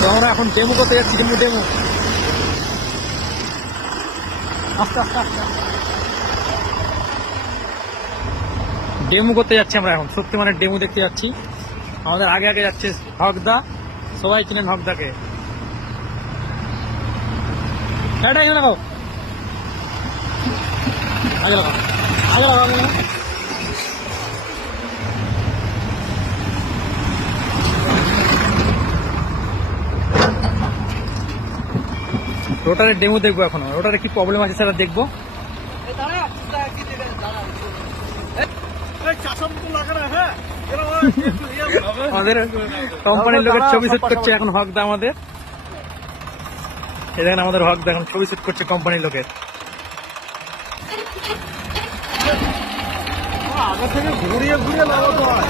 তো আমরা এখন ডেমো করতে যাচ্ছি, ডেমো আস্তে আস্তে আস্তে ডেমো করতে যাচ্ছি আমরা এখন, শক্তিমানের ডেমো দেখতে যাচ্ছি। আমাদের আগে আগে যাচ্ছে হকদা, সবাই চিনেন হকদাকে। আগে লাগাও, আগে লাগাও, আগে লাগাও, আগে লাগাও। রোটারের ডেমো দেখবো এখন, রোটারে কি প্রবলেম আছে সেটা দেখবো। আমাদের কোম্পানির লোকের ছবি শুট করছে এখন হকদা আমাদের। এই দেখেন আমাদের হকদা এখন ছবি শুট করছে কোম্পানির লোকের। আগে থেকে ঘুরিয়ে ঘুরিয়ে লাগাতে হয়।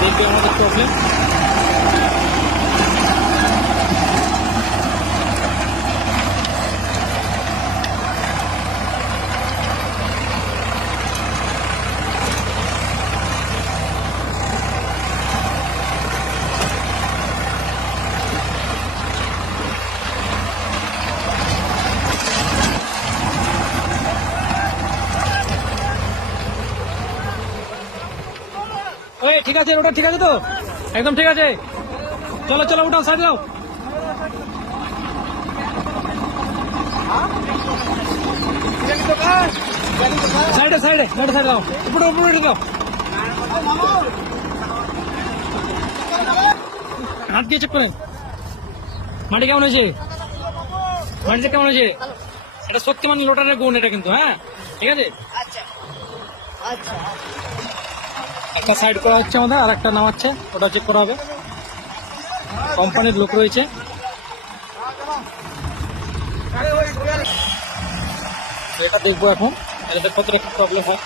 দেখবে আমাদের প্রবলেম। ওই ঠিক আছে, ওটা ঠিক আছে তো, একদম ঠিক আছে। চলো চলো, ওটাও সাইড দাও। সাইডে সাইডে সাইড দাও, উপরে উপরে দাও। হাত দিয়ে চেক করেন মাটি কেমন হয়েছে, মাটিতে কেমন হয়েছে। এটা শক্তিমান লোটারের গুণ এটা কিন্তু, হ্যাঁ ঠিক আছে। একটা সাইড করা হচ্ছে আমাদের, আর একটা নামাচ্ছে, ওটা চেক করা হবে। কোম্পানির লোক রয়েছে। এটা দেখবো এখন, এদের কতটা কি প্রবলেম হয়।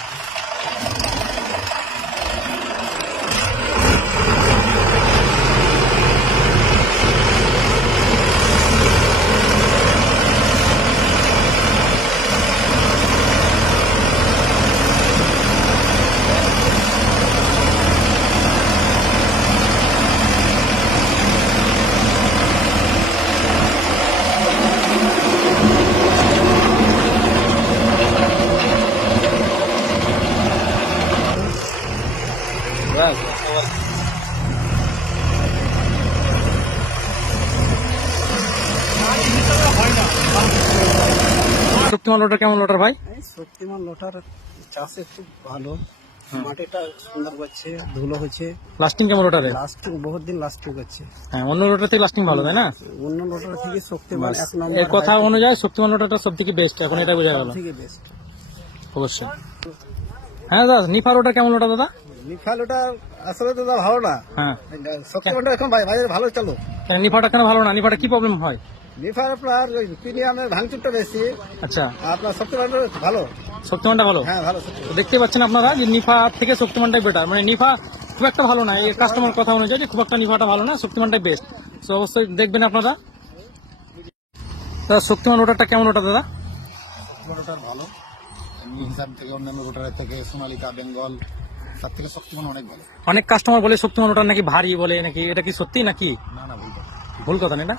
শক্তিমান লোটার কেমন লোটার ভাই? শক্তিমান লোটার চাষে খুব ভালো, মাটিটা সুন্দর করছে, ধুলো হচ্ছে। লাস্টিং কেমন লোটারে? লাস্টিং বহুত দিন লাস্টিং করছে। হ্যাঁ, অন্য লোটার থেকে লাস্টিং ভালো, তাই না? অন্য লোটার থেকে শক্তিমান এক নম্বর। এর কথা অনুযায়ী শক্তিমান লোটারটা সব থেকে বেস্ট, এখন এটা বোঝা গেল। থেকে বেস্ট অবশ্যই। হ্যাঁ দাদা, নিফা লোটার কেমন লোটার দাদা? নিফা লোটার আসলে তো ভালো না। হ্যাঁ, শক্তিমানটা এখন বাজারে ভালো চলো। নিফাটা কেন ভালো না? নিফাটা কি প্রবলেম হয়? নিফার আপনার প্রিমিয়ামের ভাঙচুরটা বেশি। আচ্ছা, আপনার শক্তিমানটা ভালো। শক্তিমানটা ভালো? হ্যাঁ ভালো। দেখতে পাচ্ছেন আপনারা যে নিফা থেকে শক্তিমানটাই বেটার, মানে নিফা খুব একটা ভালো না, এই কাস্টমার কথা অনুযায়ী খুব একটা নিফাটা ভালো না, শক্তিমানটাই বেস্ট। তো অবশ্যই দেখবেন আপনারা। দাদা শক্তিমান লোটারটা কেমন লোটার দাদা? রোটার ভালো, এমনি হিসাব থেকে অন্যান্য রোটারের থেকে সোনালিকা বেঙ্গল তার থেকে শক্তিমান অনেক ভালো। অনেক কাস্টমার বলে শক্তিমান লোটার নাকি ভারী বলে, নাকি এটা কি সত্যি নাকি? না না, ভুল কথা। ভুল কথা না এটা।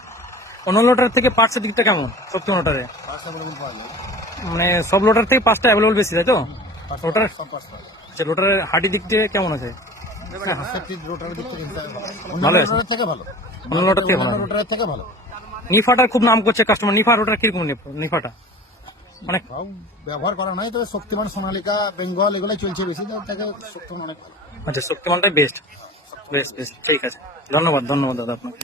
অন্য লোটার থেকে পার্টসের দিকটা কেমন শক্তিমান লোটারে? পার্টস অ্যাভেলেবল পাওয়া যায়, মানে সব লোটার থেকে পাঁচটা অ্যাভেলেবল বেশি, তাই তো? রোটার সব পার্টস পাওয়া যায়। আচ্ছা, লোটারের হাডি দিক দিয়ে কেমন আছে? সেফটি রোটারের দিক থেকে হিসাবে ভালো অন্যান্য আছে। রোটারের থেকে ভালো, অন্য লোটার থেকে ভালো। অন্যান্য রোটারের থেকে ভালো। নিফাটার খুব নাম করছে কাস্টমার, নিফা রোটার কিরকম? নিফাটা অনেক সব ব্যবহার করা নয়, তবে শক্তিমান সোনালিকা বেঙ্গল এগুলোই চলছে বেশি, তার থেকে শক্তিমান অনেক ভালো। আচ্ছা, শক্তিমানটাই বেস্ট। বেশ বেশ, ঠিক আছে, ধন্যবাদ ধন্যবাদ দাদা আপনাকে।